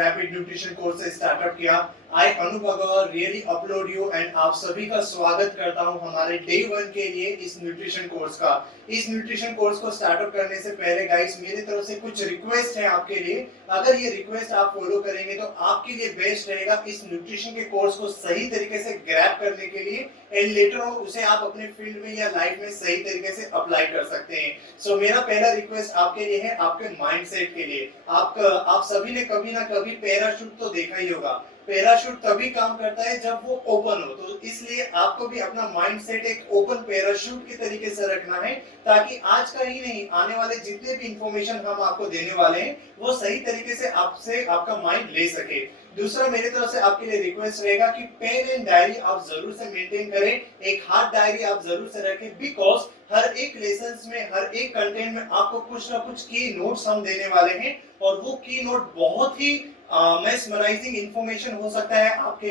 Rapid nutrition course से startup किया। आई अनुभव रियली अपलोड यू एंड आप सभी का स्वागत करता हूं हमारे डे 1 के लिए इस न्यूट्रिशन कोर्स का। इस न्यूट्रिशन कोर्स को स्टार्टअप करने से पहले गाइस मेरी तरफ से कुछ रिक्वेस्ट है आपके लिए। अगर ये रिक्वेस्ट आप फॉलो करेंगे तो आपके लिए बेस्ट रहेगा इस न्यूट्रिशन के कोर्स को सही तरीके से ग्रैब करने के लिए एंड लेटर ऑन उसे आप अपने फील्ड में या लाइफ में सही तरीके से अप्लाई कर सकते हैं। सो मेरा पहला रिक्वेस्ट आपके लिए है, आपके माइंडसेट के लिए। आप सभी ने कभी ना कभी पैराशूट तो देखा ही होगा। पैराशूट तभी काम करता है जब वो ओपन हो, तो इसलिए आपको भी अपना माइंडसेट एक ओपन पैराशूट के तरीके से रखना है ताकि आज का ही नहीं आने वाले जितने भी इंफॉर्मेशन हम आपको देने वाले हैं वो सही तरीके से आपसे आपका माइंड ले सके। दूसरा मेरी तरफ से आपके लिए रिक्वेस्ट रहेगा कि पेन एंड डायरी आप जरूर से मेंटेन करें, एक हार्ड डायरी आप जरूर से रखें, बिकॉज हर एक लेसन्स में हर एक कंटेंट में आपको कुछ ना कुछ की नोट्स हम देने वाले हैं और वो की नोट बहुत ही मेस्मराइजिंग इंफॉर्मेशन हो सकता है आपके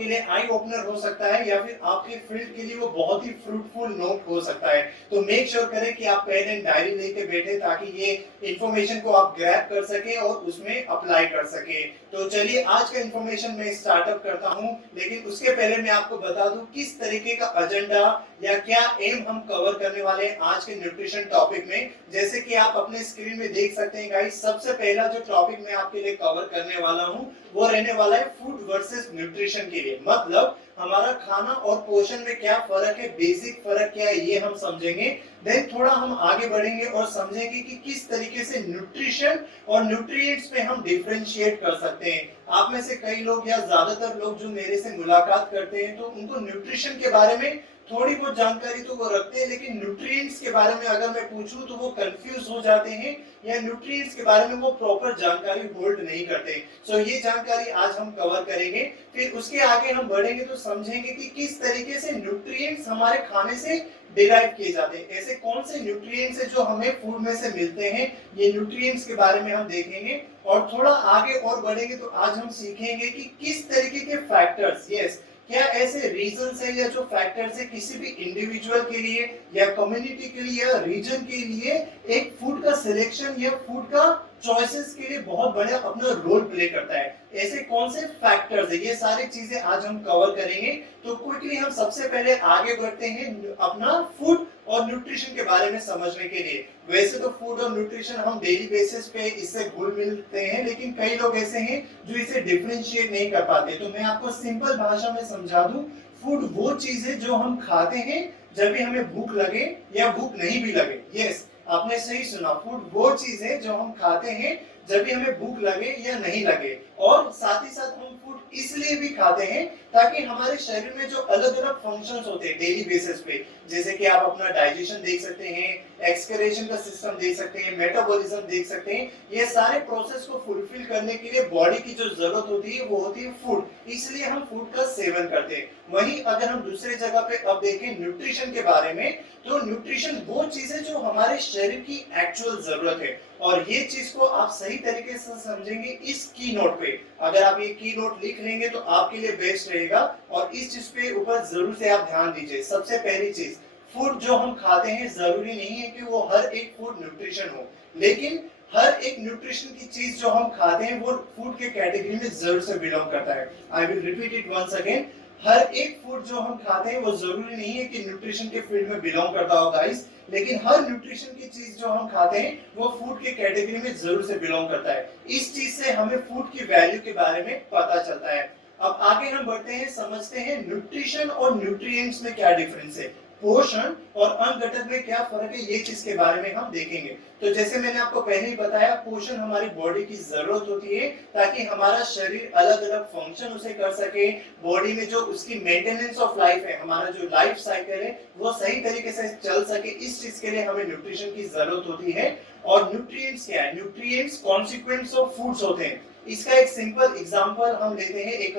लिए आई ओपनर हो सकता है या फिर आपके फील्ड के लिए वो बहुत ही फ्रूटफुल नोट हो सकता है। तो मेक श्योर करें कि आप पेन एंड डायरी लेके बैठे ताकि ये इंफॉर्मेशन को आप ग्रैब कर सके और उसमें अप्लाई कर सके। तो चलिए आज का इंफॉर्मेशन मैं स्टार्टअप करता हूं, लेकिन उसके पहले मैं आपको बता दूं किस तरीके का एजेंडा या क्या एम हम कवर करने वाले हैं आज के न्यूट्रिशन टॉपिक में। जैसे कि आप अपने स्क्रीन में देख सकते हैं गाइस, सबसे पहला जो टॉपिक मैं आपके लिए कवर करने वाला हूं वो रहने वाला है फूड वर्सेस न्यूट्रिशन के लिए। मतलब हमारा खाना और पोषण में क्या फर्क है, बेसिक फर्क क्या है ये हम समझेंगे। देन थोड़ा हम आगे बढ़ेंगे और समझेंगे कि किस तरीके से न्यूट्रिशन और न्यूट्रिएंट्स में हम डिफरेंशिएट कर सकते हैं। आप में से कई लोग या ज्यादातर लोग जो मेरे से मुलाकात करते हैं तो उनको न्यूट्रिशन के बारे में थोड़ी बहुत जानकारी तो वो रखते हैं, लेकिन न्यूट्रिएंट्स के बारे में अगर मैं पूछूं तो वो कंफ्यूज हो जाते हैं या न्यूट्रिएंट्स के बारे में वो प्रॉपर जानकारी होल्ड नहीं करते। सो ये जानकारी आज हम कवर करेंगे। फिर उसके आगे हम बढ़ेंगे तो समझेंगे कि किस तरीके से न्यूट्रिएंट्स हमारे खाने से डिराइव किए जाते हैं, ऐसे कौन से न्यूट्रिएंट्स है जो हमें फूड में से मिलते हैं, ये न्यूट्रिएंट्स के बारे में हम देखेंगे। और थोड़ा आगे और बढ़ेंगे तो आज हम सीखेंगे कि किस तरीके के फैक्टर्स, यस क्या ऐसे रीजंस है या जो फैक्टर्स है किसी भी इंडिविजुअल के लिए या कम्युनिटी के लिए या रीजन के लिए एक फूड का सिलेक्शन या फूड का चॉइसेस के लिए बहुत बड़ा अपना रोल प्ले करता है। ऐसे कौन से फैक्टर्स है, ये सारी चीजें आज हम कवर करेंगे। तो क्विकली हम सबसे पहले आगे बढ़ते हैं अपना फूड और न्यूट्रिशन के बारे में समझने के लिए। वैसे तो फूड और न्यूट्रिशन हम डेली बेसिस पे इससे घुल मिलते हैं, लेकिन कई लोग ऐसे हैं जो इसे डिफरेंशिएट नहीं कर पाते। तो मैं आपको सिंपल भाषा में समझा दूं, फूड वो चीज है जो हम खाते हैं जब भी हमें भूख लगे या भूख नहीं भी लगे। यस आपने सही सुना, फूड वो चीज है जो हम खाते हैं जब भी हमें भूख लगे या नहीं लगे। और साथ ही साथ हम फूड इसलिए भी खाते हैं ताकि हमारे शरीर में जो अलग अलग फंक्शंस होते हैं डेली बेसिस पे, जैसे कि आप अपना डाइजेशन देख सकते हैं, एक्सक्रीशन का सिस्टम देख सकते हैं, मेटाबॉलिज्म देख सकते हैं, ये सारे प्रोसेस को फुलफिल करने के लिए बॉडी की जो जरूरत होती है वो होती है फूड, इसलिए हम फूड का सेवन करते हैं। वहीं अगर हम दूसरे जगह पे अब देखें न्यूट्रिशन के बारे में, तो न्यूट्रिशन वो चीज है जो हमारे शरीर की एक्चुअल जरूरत है। और ये चीज को आप सही तरीके से समझेंगे इस की नोट पे। अगर आप ये की नोट लिख लेंगे तो आपके लिए बेस्ट रहेगा और इस चीज पे ऊपर जरूर से आप ध्यान दीजिए। सबसे पहली चीज, फूड जो हम खाते हैं जरूरी नहीं है कि वो हर एक फूड न्यूट्रिशन हो, लेकिन हर एक न्यूट्रिशन की चीज जो हम खाते हैं वो फूड के कैटेगरी में जरूर से बिलोंग करता है। I will repeat it once again, हर एक फूड जो हम खाते हैं वो जरूरी नहीं है कि न्यूट्रिशन के फील्ड में बिलोंग करता हो गाइस, लेकिन हर न्यूट्रिशन की चीज जो हम खाते हैं वो फूड के कैटेगरी में जरूर से बिलोंग करता है। इस चीज से हमें फूड की वैल्यू के बारे में पता चलता है। अब आगे हम बढ़ते हैं, समझते हैं न्यूट्रिशन और न्यूट्रिएंट्स में क्या डिफरेंस है, पोषण और अन्न में क्या फर्क है, ये चीज के बारे में हम देखेंगे। तो जैसे मैंने आपको पहले ही बताया, पोषण हमारी बॉडी की जरूरत होती है ताकि हमारा शरीर अलग अलग फंक्शन उसे कर सके, बॉडी में जो उसकी मेंटेनेंस ऑफ लाइफ है, हमारा जो लाइफ साइकिल है वो सही तरीके से चल सके, इस चीज के लिए हमें न्यूट्रिशन की जरूरत होती है। और न्यूट्रिएंट्स क्या है, न्यूट्रिएंट्स कॉन्सिक्वेंस ऑफ फूड्स होते हैं। इसका एक सिंपल एग्जांपल हम लेते हैं, एक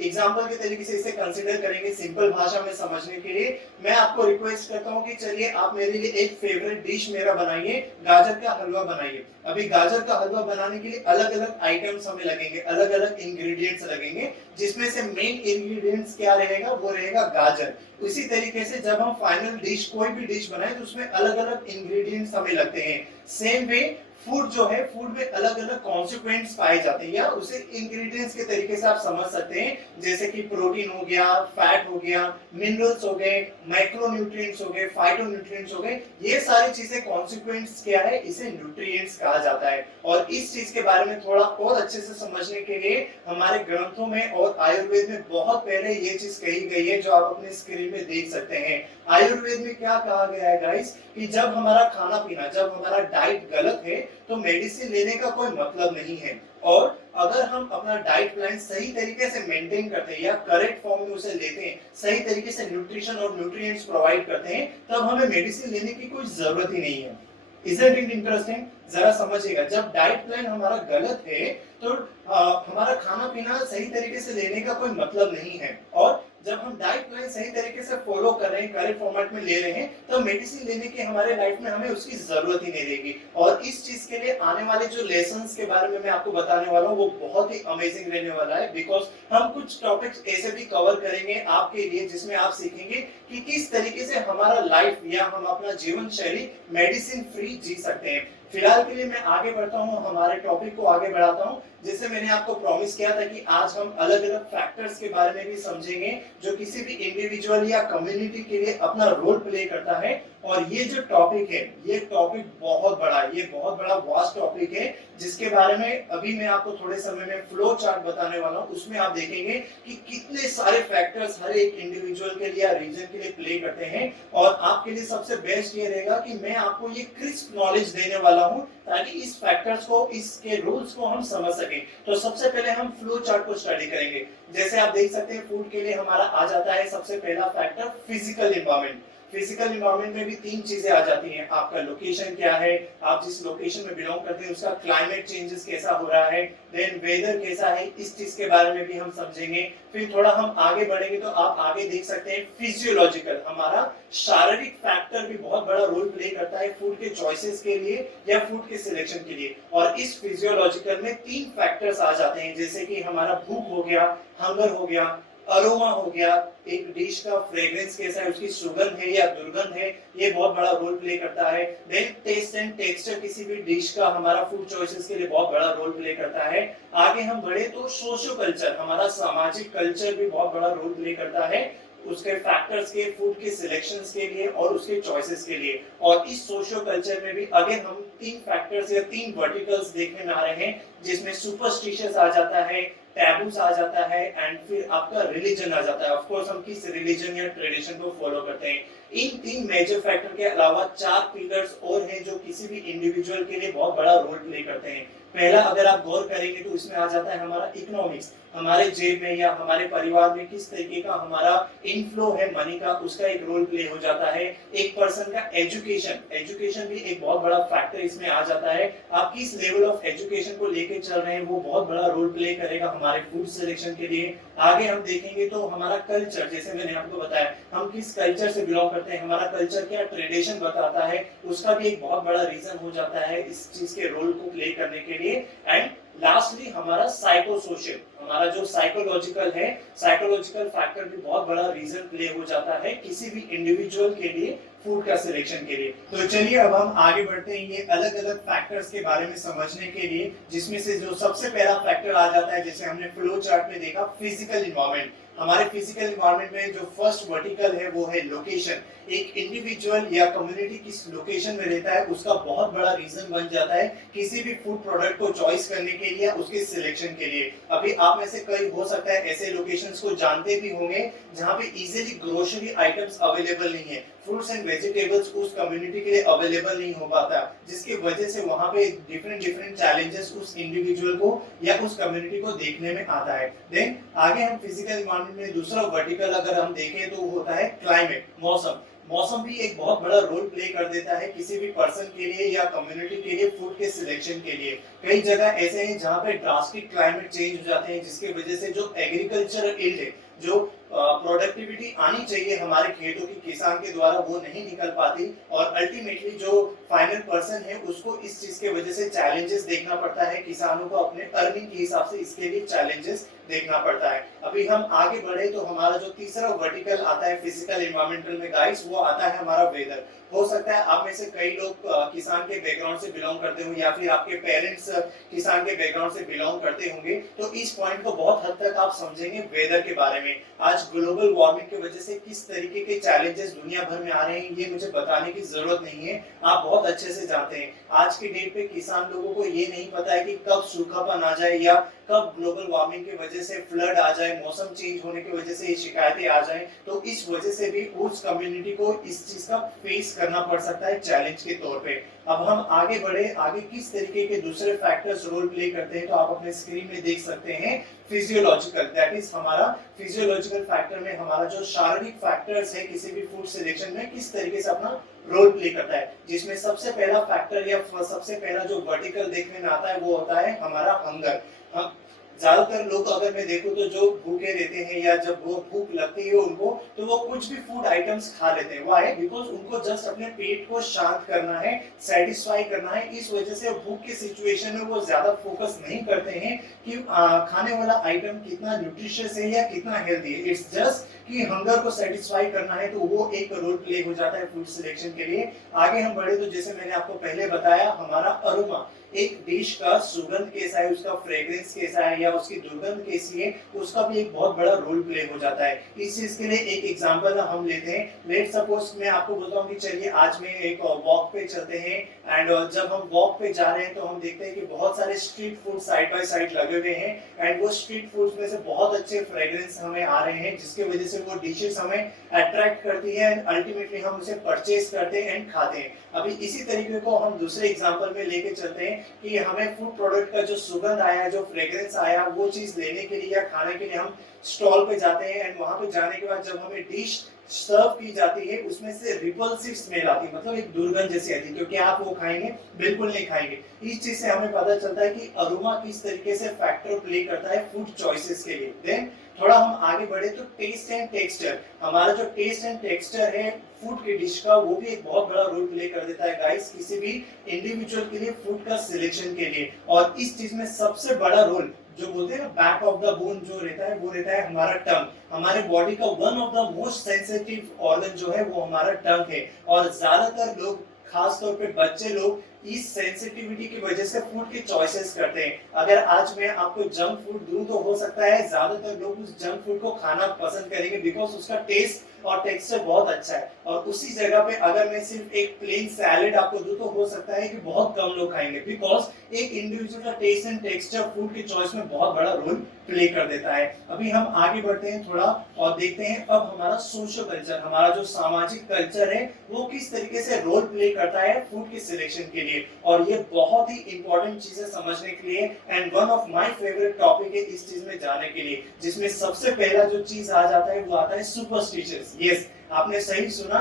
एग्जांपल के तरीके से इसे कंसीडर करेंगे सिंपल भाषा में समझने के लिए। मैं आपको रिक्वेस्ट करता हूं कि चलिए आप मेरे लिए एक फेवरेट डिश मेरा बनाइए, गाजर का हलवा बनाइए। अभी गाजर का हलवा बनाने के लिए अलग अलग आइटम्स हमें लगेंगे, अलग अलग इंग्रेडिएंट्स लगेंगे, जिसमें से मेन इंग्रेडिएंट्स क्या रहेगा, वो रहेगा गाजर। उसी तरीके से जब हम फाइनल डिश कोई भी डिश बनाए तो उसमें अलग अलग इंग्रेडिएंट्स हमें लगते हैं। सेम वे फूड जो है, फूड में अलग अलग कॉन्सिक्वेंट्स पाए जाते हैं, या उसे इंग्रेडिएंट्स के तरीके से आप समझ सकते हैं, जैसे कि प्रोटीन हो गया, फैट हो गया, मिनरल्स हो गए, माइक्रोन्यूट्रिएंट्स हो गए, फाइटोन्यूट्रिएंट्स हो गए, ये सारी चीजें कॉन्सिक्वेंट्स क्या है, इसे न्यूट्रिएंट्स कहा जाता है। और इस चीज के बारे में थोड़ा और अच्छे से समझने के लिए हमारे ग्रंथों में और आयुर्वेद में बहुत पहले ये चीज कही गई है, जो आप अपने स्क्रीन में देख सकते हैं। आयुर्वेद में क्या कहा गया है गाइस, कि जब हमारा खाना पीना, जब हमारा डाइट गलत है तो मेडिसिन लेने का कोई मतलब नहीं है। और अगर हम अपना डाइट प्लान सही तरीके से मेंटेन करते हैं या करेक्ट फॉर्म में उसे लेते हैं, सही तरीके से न्यूट्रिशन और न्यूट्रिएंट्स प्रोवाइड करते हैं, तब हमें मेडिसिन लेने की कोई जरूरत ही नहीं है। Isn't it interesting? जरा समझिएगा, जब डाइट प्लान हमारा गलत है तो हमारा खाना पीना सही तरीके से लेने का कोई मतलब नहीं है। और जब हम डाइट प्लान सही तरीके से फॉलो कर रहे हैं, करेक्ट फॉर्मेट में ले रहे हैं, तो मेडिसिन लेने की हमारे लाइफ में हमें उसकी जरूरत ही नहीं रहेगी। और इस चीज के लिए आने वाले जो लेसन्स के बारे में मैं आपको बताने वाला हूँ, वो बहुत ही अमेजिंग रहने वाला है, बिकॉज हम कुछ टॉपिक्स ऐसे भी कवर करेंगे आपके लिए, जिसमें आप सीखेंगे कि किस तरीके से हमारा लाइफ या हम अपना जीवन शैली मेडिसिन फ्री जी सकते हैं। फिलहाल के लिए मैं आगे बढ़ता हूँ, हमारे टॉपिक को आगे बढ़ाता हूँ। जैसे मैंने आपको प्रॉमिस किया था कि आज हम अलग अलग फैक्टर्स के बारे में भी समझेंगे, जो किसी भी इंडिविजुअल या कम्युनिटी के लिए अपना रोल प्ले करता है। और ये जो टॉपिक है, ये टॉपिक बहुत बड़ा है, ये बहुत बड़ा वास्ट टॉपिक है, जिसके बारे में अभी मैं आपको थोड़े समय में फ्लो चार्ट बताने वाला हूँ। उसमें आप देखेंगे कि कितने सारे फैक्टर्स हर एक इंडिविजुअल के लिए या रीजन के लिए प्ले करते हैं। और आपके लिए सबसे बेस्ट ये रहेगा कि मैं आपको ये क्रिस्प नॉलेज देने वाला हूँ, ताकि इस फैक्टर्स को, इसके रूल्स को हम समझ सकें। तो सबसे पहले हम फ्लो चार्ट को स्टडी करेंगे। जैसे आप देख सकते हैं, फूड के लिए हमारा आ जाता है सबसे पहला factor physical environment. Physical environment में भी तीन चीजें आ जाती हैं, आपका लोकेशन क्या है, आप जिस लोकेशन में बिलोंग करते हैं उसका क्लाइमेट चेंजेस कैसा हो रहा है, देन वेदर कैसा है, इस चीज के बारे में भी हम समझेंगे। फिर थोड़ा हम आगे बढ़ेंगे तो आप आगे देख सकते हैं फिजियोलॉजिकल, हमारा शारीरिक फैक्टर भी बहुत बड़ा रोल प्ले करता है फूड के चॉइसेस के लिए या फूड के सिलेक्शन के लिए। और इस फिजियोलॉजिकल में तीन फैक्टर्स आ जाते हैं, जैसे कि हमारा भूख हो गया, हंगर हो गया, अरोमा हो गया, एक डिश का फ्रेग्रेंस कैसा है, उसकी सुगंध है या दुर्गंध है, ये बहुत बड़ा रोल प्ले करता है। देन टेस्ट एंड टेक्सचर किसी भी डिश का हमारा फूड चॉइसेस के लिए बहुत बड़ा रोल प्ले करता है। आगे हम बढ़े तो सोशो कल्चर, हमारा सामाजिक कल्चर भी बहुत बड़ा रोल प्ले करता है उसके फैक्टर्स के, फूड के सिलेक्शंस के लिए और उसके चॉइसेस के लिए। और इस सोशो कल्चर में भी अगेन हम तीन फैक्टर्स या तीन वर्टिकल्स देखने में आ रहे हैं, जिसमें सुपरस्टिशियस आ जाता है, टैबूस आ जाता है, एंड फिर आपका रिलीजन आ जाता है। ऑफ कोर्स हम किस रिलीजन या ट्रेडिशन को फॉलो करते हैं। इन तीन मेजर फैक्टर के अलावा चार पिलर्स और हैं जो किसी भी इंडिविजुअल के लिए बहुत बड़ा रोल प्ले करते हैं। पहला अगर आप गौर करेंगे तो इसमें आ जाता है हमारा इकोनॉमिक्स, हमारे जेब में या हमारे परिवार में किस तरीके का हमारा इनफ्लो है मनी का, उसका एक रोल प्ले हो जाता है। एक पर्सन का एजुकेशन, एजुकेशन भी एक बहुत बड़ा फैक्टर इसमें आ जाता है। आप किस लेवल ऑफ एजुकेशन को लेके चल रहे हैं, वो बहुत बड़ा रोल प्ले करेगा हमारे फूड सिलेक्शन के लिए। आगे हम देखेंगे तो हमारा कल्चर, जैसे मैंने आपको बताया हम किस कल्चर से बिलोंग करते हैं, हमारा कल्चर क्या ट्रेडिशन बताता है, उसका भी एक बहुत बड़ा रीजन हो जाता है इस चीज के रोल को प्ले करने के लिए। एंड लास्टली हमारा साइकोसोशल, हमारा जो साइकोलॉजिकल है, साइकोलॉजिकल फैक्टर भी बहुत बड़ा रीजन प्ले हो जाता है किसी भी इंडिविजुअल के लिए फूड का सिलेक्शन के लिए। तो चलिए अब हम आगे बढ़ते हैं ये अलग अलग फैक्टर्स के बारे में समझने के लिए, जिसमें से जो सबसे पहला फैक्टर आ जाता है, जैसे हमने फ्लो चार्ट में देखा, फिजिकल एनवायरनमेंट। हमारे फिजिकल एनवायरनमेंट में जो फर्स्ट वर्टिकल है वो है लोकेशन। एक इंडिविजुअल या कम्युनिटी किस लोकेशन में रहता है उसका बहुत बड़ा रीजन बन जाता है किसी भी फूड प्रोडक्ट को चॉइस करने के लिए, उसके सिलेक्शन के लिए। अभी आप में से कई हो सकता है ऐसे लोकेशंस को जानते भी होंगे जहां पे इजीली ग्रोसरी आइटम्स अवेलेबल नहीं है, फ्रूट्स एंड वेजिटेबल्स उस कम्युनिटी के लिए अवेलेबल नहीं हो पाता, जिसकी वजह से वहां पे डिफरेंट चैलेंजेस उस इंडिविजुअल को या उस कम्युनिटी को देखने में आता है। देन आगे हम फिजिकल एनवायरनमेंट में दूसरा वर्टिकल अगर हम देखें तो होता है क्लाइमेट, मौसम। मौसम भी एक बहुत बड़ा रोल प्ले कर देता है किसी भी पर्सन के लिए या कम्युनिटी के लिए फूड के सिलेक्शन के लिए। कई जगह ऐसे हैं जहां पे ड्रास्टिक क्लाइमेट चेंज हो जाते हैं, जिसकी वजह से जो एग्रीकल्चरल यील्ड है जो प्रोडक्टिविटी आनी चाहिए हमारे खेतों की किसान के द्वारा वो नहीं निकल पाती, और अल्टीमेटली जो फाइनल पर्सन है उसको इस चीज के वजह से चैलेंजेस देखना पड़ता है, किसानों को अपने अर्निंग के हिसाब से इसके लिए चैलेंजेस देखना पड़ता है। अभी हम आगे बढ़े तो हमारा जो तीसरा वर्टिकल आता है फिजिकल एनवायरमेंटल में गाइस, वो आता है हमारा वेदर। हो सकता है आप में से कई लोग किसान के बैकग्राउंड से बिलोंग करते हो या फिर आपके पेरेंट्स किसान के बैकग्राउंड से बिलोंग करते होंगे, तो इस पॉइंट को बहुत हद तक आप समझेंगे वेदर के बारे में। आज ग्लोबल वार्मिंग की वजह से किस तरीके के चैलेंजेस दुनिया भर में आ रहे हैं ये मुझे बताने की जरूरत नहीं है, आप बहुत अच्छे से जानते हैं। आज की डेट पे किसान लोगों को ये नहीं पता है कि कब सूखापन आ जाए या कब ग्लोबल वार्मिंग की वजह से फ्लड आ जाए, मौसम चेंज होने की वजह से ये शिकायतें आ जाएं, तो इस वजह से भी उस कम्युनिटी को इस चीज का फेस करना पड़ सकता है चैलेंज के तौर पे। अब हम आगे बढ़े, आगे किस तरीके के दूसरे फैक्टर्स रोल प्ले करते हैं तो आप अपने स्क्रीन में देख सकते हैं। फिजियोलॉजिकल, दैट इज हमारा फिजियोलॉजिकल फैक्टर में हमारा जो शारीरिक फैक्टर्स है किसी भी फूड सिलेक्शन में किस तरीके से अपना रोल प्ले करता है, जिसमें सबसे पहला फैक्टर या सबसे पहला जो वर्टिकल देखने में आता है वो होता है हमारा हंगर। हम ज्यादातर लोग अगर मैं देखूं तो जो भूखे रहते हैं या जब वो भूख लगती है उनको तो वो कुछ भी फूड आइटम्स खा लेते हैं। व्हाई? बिकॉज उनको जस्ट अपने पेट को शांत करना है, सेटिस्फाई करना है। इस वजह से भूख के सिचुएशन में वो ज्यादा फोकस नहीं करते हैं कि खाने वाला आइटम कितना न्यूट्रिशियस है या कितना हेल्दी है। इट्स जस्ट कि हंगर को सेटिस्फाई करना है, तो वो एक रोल प्ले हो जाता है फूड सिलेक्शन के लिए। आगे हम बढ़े तो जैसे मैंने आपको पहले बताया हमारा अरोमा, एक डिश का सुगंध कैसा है, उसका फ्रेग्रेंस कैसा है या उसकी दुर्गंध कैसी है, उसका भी एक बहुत बड़ा रोल प्ले हो जाता है। इस चीज के लिए एक एग्जांपल हम लेते हैं। लेट सपोज मैं आपको बोलता हूँ कि चलिए आज मैं एक वॉक पे चलते हैं, एंड जब हम वॉक पे जा रहे हैं तो हम देखते हैं कि बहुत सारे street food side by side लगे हुए हैं, एंड वो स्ट्रीट फूड्स में से बहुत अच्छे फ्रेग्रेंस हमें आ रहे हैं जिसकी वजह से वो डिशेस हमें अट्रैक्ट करती है एंड अल्टीमेटली हम उसे परचेज करते हैं एंड खाते हैं। अभी इसी तरीके को हम दूसरे एग्जांपल में लेके चलते हैं कि हमें फूड प्रोडक्ट का जो सुगंध आया, जो फ्रेग्रेंस आया, वो चीज लेने के लिए या खाने के लिए हम स्टॉल पे जाते हैं, एंड वहां पे जाने के बाद जब हमें डिश सर्व की जाती है उसमें से रिपल्सिव स्मेल आती है, मतलब एक दुर्गंध जैसी आती है, क्योंकि आप वो खाएंगे बिल्कुल नहीं खाएंगे। इस चीज से हमें पता चलता है कि अरोमा किस तरीके से फैक्टर प्ले करता है फूड चॉइसेस के लिए। देन थोड़ा हम आगे बढ़े तो टेस्ट एंड टेक्सचर, हमारा जो टेस्ट एंड टेक्सचर है फूड की डिश का वो भी एक बहुत बड़ा रोल प्ले कर देता है गाइस किसी भी इंडिविजुअल के लिए फूड का सिलेक्शन के लिए। और इस चीज में सबसे बड़ा रोल जो बोलते हैं ना बैक ऑफ द बोन जो रहता है वो रहता है हमारा टंग। हमारे बॉडी का one of the most sensitive organ जो है वो हमारा टंग है, और ज्यादातर लोग खास तौर पे बच्चे लोग इस सेंसिटिविटी की वजह से फूड के चॉइसेस करते हैं। अगर आज मैं आपको जंक फूड दूं तो हो सकता है ज्यादातर लोग उस जंक फूड को खाना पसंद करेंगे बिकॉज उसका टेस्ट और टेक्सचर बहुत अच्छा है, और उसी जगह पे अगर मैं सिर्फ एक प्लेन सैलेड आपको दूं तो हो सकता है कि बहुत कम लोग खाएंगे, बिकॉज एक इंडिविजुअल का टेस्ट एंड टेक्सचर फूड की चॉइस में बहुत बड़ा रोल प्ले कर देता है। अभी हम आगे बढ़ते हैं थोड़ा और देखते हैं अब हमारा सोशल कल्चर, हमारा जो सामाजिक कल्चर है वो किस तरीके से रोल प्ले करता है फूड के सिलेक्शन के लिए, और ये बहुत ही इंपॉर्टेंट चीज है समझने के लिए, and one of my favourite topic है इस चीज में जाने के लिए, जिसमें सबसे पहला जो चीज आ जाता है वो आता है सुपरस्टिशंस। यस, आपने सही सुना,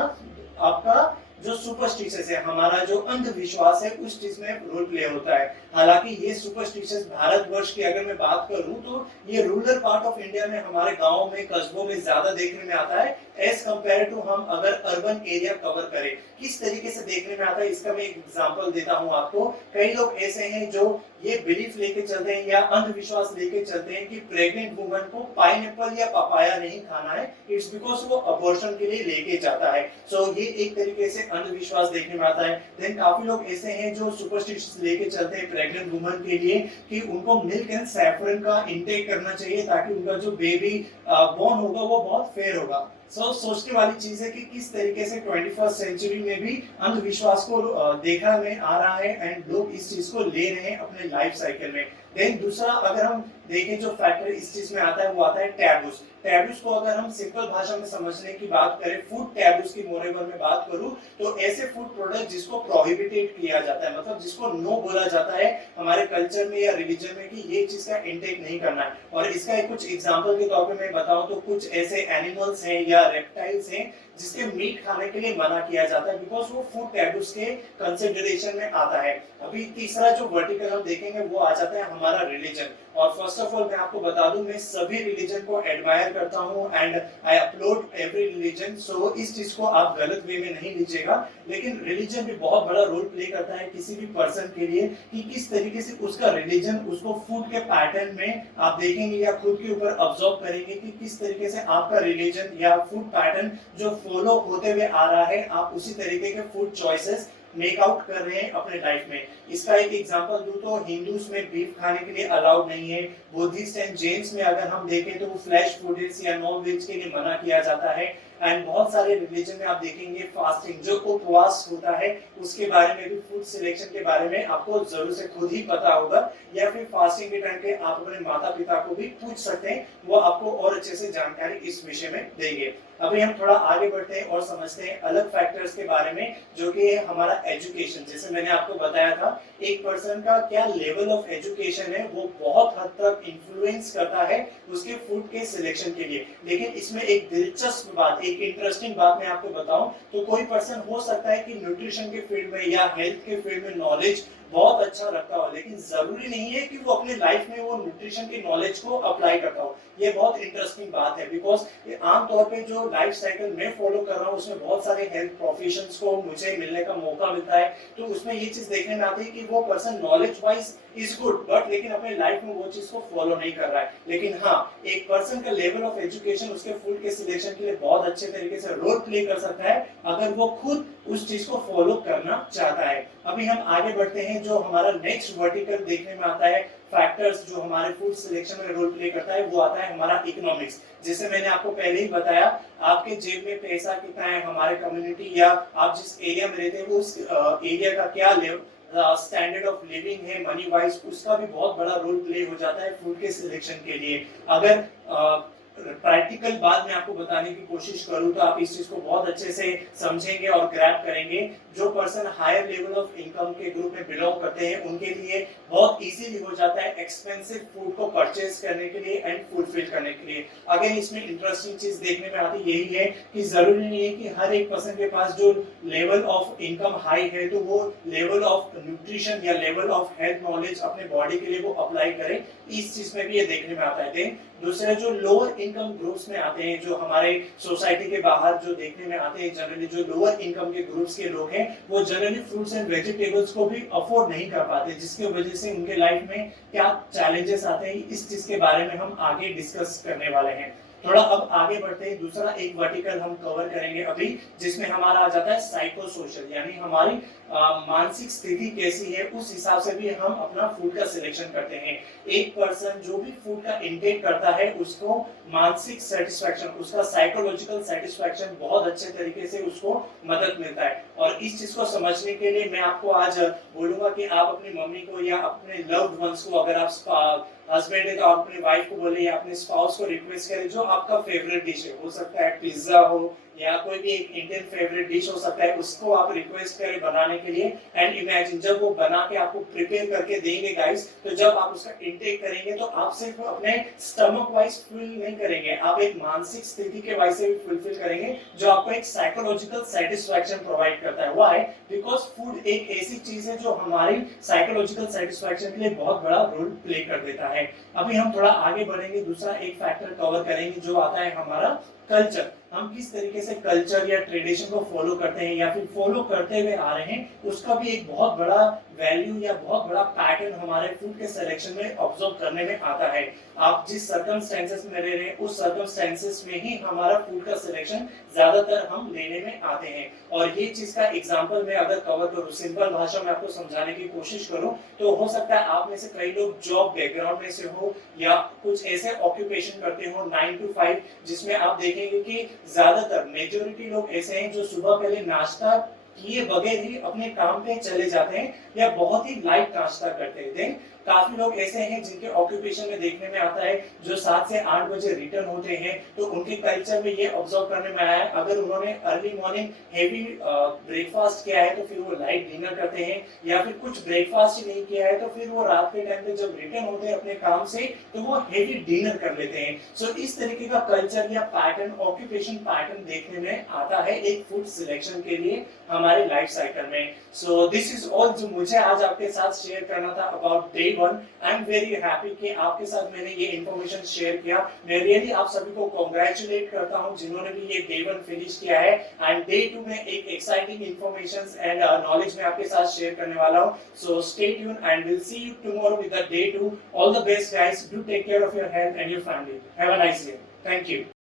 आपका जो सुपरस्टिशंस है, हमारा जो अंधविश्वास है उस चीज में रोल प्ले होता है। हालांकि ये सुपरस्टिशंस भारतवर्ष की अगर मैं बात करूं तो ये रूरल पार्ट ऑफ इंडिया में हमारे गांवों में कस्बों में ज्यादा देखने में आता है एज कंपेयर टू हम अगर अर्बन एरिया कवर करें। किस तरीके से देखने में आता है इसका मैं एक एग्जांपल देता हूं आपको। कई लोग ऐसे हैं जो ये बिलीफ लेके चलते हैं या अंधविश्वास लेके चलते हैं कि प्रेग्नेंट वुमन को पाइनएप्पल या पपाया नहीं खाना है, इट्स बिकॉज वो अबॉर्शन के लिए लेके जाता है। सो ये एक तरीके से अंधविश्वास देखने में आता है। देन काफी लोग ऐसे हैं जो सुपरस्टिशंस लेके चलते हैं प्रेग्नेंट वुमन के लिए कि उनको मिल्क एंड सैफरन का इंटेक करना चाहिए ताकि उनका जो बेबी बॉर्न होगा वो बहुत फेयर होगा। सोचने वाली चीज है कि किस तरीके से 21st सेंचुरी में भी अंधविश्वास को देखा में आ रहा है एंड लोग इस चीज को ले रहे हैं अपने लाइफ साइकिल में। देन दूसरा अगर हम देखें जो फैक्टर इस चीज में आता है वो आता है टैबूज। टैबूज को अगर हम सिंपल भाषा में समझने की बात करें, फूड टैबूज की मोरेवर में बात करूं तो ऐसे फूड प्रोडक्ट जिसको प्रोहिबिटेड किया जाता है, मतलब जिसको नो बोला जाता है हमारे कल्चर में या रिलीजन में कि ये चीज का इंटेक नहीं करना है। और इसका एक कुछ एग्जांपल के तौर पे मैं बताऊं तो कुछ ऐसे एनिमल्स हैं या रेप्टाइल्स हैं जिसके मीट खाने के लिए मना किया जाता है बिकॉज वो फूड टैबूज के कंसिडरेशन में आता है। अभी तीसरा जो वर्टिकल हम देखेंगे वो आ जाता है हमारा रिलीजन। और फर्स्ट ऑफ ऑल मैं आपको बता दूं, मैं सभी रिलीजन को एडमायर करता हूं and I uphold every religion, so इस चीज को आप गलत वे में नहीं लीजिएगा। लेकिन रिलीजन भी बहुत बड़ा रोल प्ले करता है किसी भी पर्सन के लिए कि किस तरीके से उसका रिलीजन उसको फूड के पैटर्न में आप देखेंगे या खुद के ऊपर ऑब्जर्व करेंगे कि किस तरीके से आपका रिलीजन या फूड पैटर्न जो फॉलो होते हुए आ रहा है, आप उसी तरीके के फूड चॉइसेस मेक आउट कर रहे हैं अपने लाइफ में। इसका एक एग्जांपल दूं तो हिंदूज में बीफ खाने के लिए अलाउड नहीं है, बुद्धिस्ट एंड जैन्स में अगर हम देखें तो वो फ्लैश फूड्स या नॉन वेज के लिए मना किया जाता है। एंड बहुत सारे रिलीजन में आप देखेंगे फास्टिंग जो उपवास होता है उसके बारे में भी, फूड सिलेक्शन के बारे में आपको जरूर से खुद ही पता होगा, या फिर फास्टिंग के टाइम पे आप अपने माता पिता को भी पूछ सकते हैं, वो आपको और अच्छे से जानकारी इस विषय में देंगे। अभी हम थोड़ा आगे बढ़ते हैं और समझते हैं अलग फैक्टर्स के बारे में जो कि है हमारा एजुकेशन। जैसे मैंने आपको बताया था एक पर्सन का क्या लेवल ऑफ एजुकेशन है वो बहुत हद तक इन्फ्लुएंस करता है उसके फूड के सिलेक्शन के लिए। लेकिन इसमें एक दिलचस्प बात, एक इंटरेस्टिंग बात मैं आपको बताऊं तो कोई पर्सन हो सकता है कि न्यूट्रिशन के फील्ड में या हेल्थ के फील्ड में नॉलेज बहुत अच्छा रखता हो, लेकिन जरूरी नहीं है कि वो अपने लाइफ में वो न्यूट्रिशन की नॉलेज को अप्लाई करता हो। ये बहुत इंटरेस्टिंग बात है बिकॉज आमतौर पे जो लाइफ साइकिल मैं फॉलो कर रहा हूँ उसमें बहुत सारे हेल्थ प्रोफेशंस को मुझे मिलने का मौका मिलता है, तो उसमें ये चीज देखने में आती है कि वो person knowledge wise is good but लेकिन अपने लाइफ में वो चीज को फॉलो नहीं कर रहा है। लेकिन हाँ, एक पर्सन का लेवल ऑफ एजुकेशन उसके फूड के सिलेक्शन के लिए बहुत अच्छे तरीके से रोल प्ले कर सकता है अगर वो खुद उस चीज को फॉलो करना चाहता है। अभी हम आगे बढ़ते हैं, जो हमारा नेक्स्ट वर्टिकल देखने में आता है फैक्टर्स जो हमारे फूड सिलेक्शन में रोल प्ले करता है, वो आता है हमारा इकोनॉमिक्स। जैसे मैंने आपको पहले ही बताया, आपके जेब में पैसा कितना है, हमारे कम्युनिटी या आप जिस एरिया में रहते हैं वो उस एरिया का क्या स्टैंडर्ड ऑफ लिविंग है मनी वाइज, उसका भी बहुत बड़ा रोल प्ले हो जाता है फूड के सिलेक्शन के लिए। अगर प्रैक्टिकल बात मैं आपको बताने की कोशिश करूं तो आप इस चीज को बहुत अच्छे से समझेंगे और ग्रैब करेंगे। जो person higher level of income के ग्रुप में बिलोंग करते हैं उनके लिए बहुत इजीली हो जाता है एक्सपेंसिव फूड को परचेज करने के लिए एंड फुलफिल करने के लिए। अगेन इसमें इंटरेस्टिंग चीज देखने में आती यही है कि जरूरी नहीं है कि हर एक पर्सन के पास जो लेवल ऑफ इनकम हाई है तो वो लेवल ऑफ न्यूट्रिशन या लेवल ऑफ हेल्थ नॉलेज अपने बॉडी के लिए वो अप्लाई करे, इस चीज में भी ये देखने में आता है। देन दूसरे जो लोअर इनकम ग्रुप्स में आते हैं, जो हमारे सोसाइटी के बाहर जो देखने में आते हैं, जनरली जो लोअर इनकम के ग्रुप्स के लोग हैं वो जनरली फ्रूट्स एंड वेजिटेबल्स को भी अफोर्ड नहीं कर पाते, जिसकी वजह से उनके लाइफ में क्या चैलेंजेस आते हैं इस चीज के बारे में हम आगे डिस्कस करने वाले हैं। थोड़ा अब आगे बढ़ते हैं, दूसरा एक वर्टिकल हम कवर करेंगे अभी जिसमें हमारा आ जाता है साइको सोशल, यानी हमारी मानसिक स्थिति कैसी है उस हिसाब से भी हम अपना फूड का सिलेक्शन करते हैं। एक पर्सन जो भी फूड का इंटेक करता है उसको मानसिक सेटिस्फैक्शन, उसका साइकोलॉजिकल सेटिस्फैक्शन बहुत अच्छे तरीके से उसको मदद मिलता है। और इस चीज को समझने के लिए मैं आपको आज बोलूंगा कि आप अपनी मम्मी को या अपने लव्ड वंस को, अगर आप हस्बैंड है तो आप अपनी वाइफ को बोले या अपने स्पाउस को रिक्वेस्ट करें जो आपका फेवरेट डिश है, हो सकता है पिज्जा हो या कोई भी एक इंडियन फेवरेट डिश हो सकता है, उसको आप रिक्वेस्ट करें बनाने के लिए। एंड इमेजिन जब वो बना के आपको प्रिपेयर करके देंगे गाइस, तो जब आप उसका इंटेक करेंगे तो आप सिर्फ अपने स्टमक वाइज फील नहीं करेंगे, आप एक मानसिक स्थिति के वाइज से भी फुलफिल करेंगे जो आपको एक साइकोलॉजिकल सेटिस्फैक्शन प्रोवाइड करता है। व्हाई? बिकॉज फूड एक ऐसी चीज है जो हमारी साइकोलॉजिकल सेटिस्फैक्शन के लिए बहुत बड़ा रोल प्ले कर देता है। अभी हम थोड़ा आगे बढ़ेंगे, दूसरा एक फैक्टर कवर करेंगे जो आता है हमारा कल्चर। हम किस तरीके से कल्चर या ट्रेडिशन को फॉलो करते हैं या फिर फॉलो करते हुए आ रहे हैं, उसका भी एक बहुत बड़ा वैल्यू या बहुत बड़ा पैटर्न हमारे फूड के सिलेक्शन में ऑब्जर्व करने में आता है। आप जिस सर्कमस्टेंसेस में रह रहे हैं उस सर्कमस्टेंसेस में ही हमारा फूड का सिलेक्शन ज्यादातर हम लेने में आते हैं। और ये चीज का एग्जांपल मैं अगर कवर करूं, सिंपल भाषा में आपको समझाने की कोशिश करूं, तो हो सकता है आप में से कई लोग जॉब बैकग्राउंड में से हो या कुछ ऐसे ऑक्यूपेशन करते हो 9 to 5, जिसमें आप देखेंगे कि ज्यादातर मेजोरिटी लोग ऐसे हैं जो सुबह पहले नाश्ता किए बगैर ही अपने काम पे चले जाते हैं या बहुत ही लाइट नाश्ता करते हैं। देन काफी लोग ऐसे हैं जिनके ऑक्यूपेशन में देखने में आता है जो 7 से 8 बजे रिटर्न होते हैं, तो उनके कल्चर में ये ऑब्जर्व करने में आया है अगर उन्होंने अर्ली मॉर्निंग हेवी ब्रेकफास्ट किया है तो फिर वो लाइट डिनर करते हैं, या फिर कुछ ब्रेकफास्ट ही नहीं किया है तो फिर वो रात के टाइम पे जब रिटर्न होते हैं अपने काम से तो वो हेवी डिनर कर लेते हैं। सो इस तरीके का कल्चर या पैटर्न, ऑक्यूपेशन पैटर्न देखने में आता है एक फूड सिलेक्शन के लिए हमारे लाइफ साइकिल में। सो दिस इज ऑल जो मुझे आज आपके साथ शेयर करना था about day 1 I am very happy कि आपके साथ मैंने ये इन्फॉर्मेशन शेयर किया। मैं रियली आप सभी को कॉन्ग्रेचुलेट करता हूँ जिन्होंने भी ये डे 1 फिनिश किया है, एंड डे 2 में एक एक्साइटिंग इन्फॉर्मेशन एंड नॉलेज मैं आपके साथ शेयर करने वाला हूँ। So stay tune and will see you tomorrow with the day 2। All the best guys, do take care of your health and your family. Have a nice day. Thank you.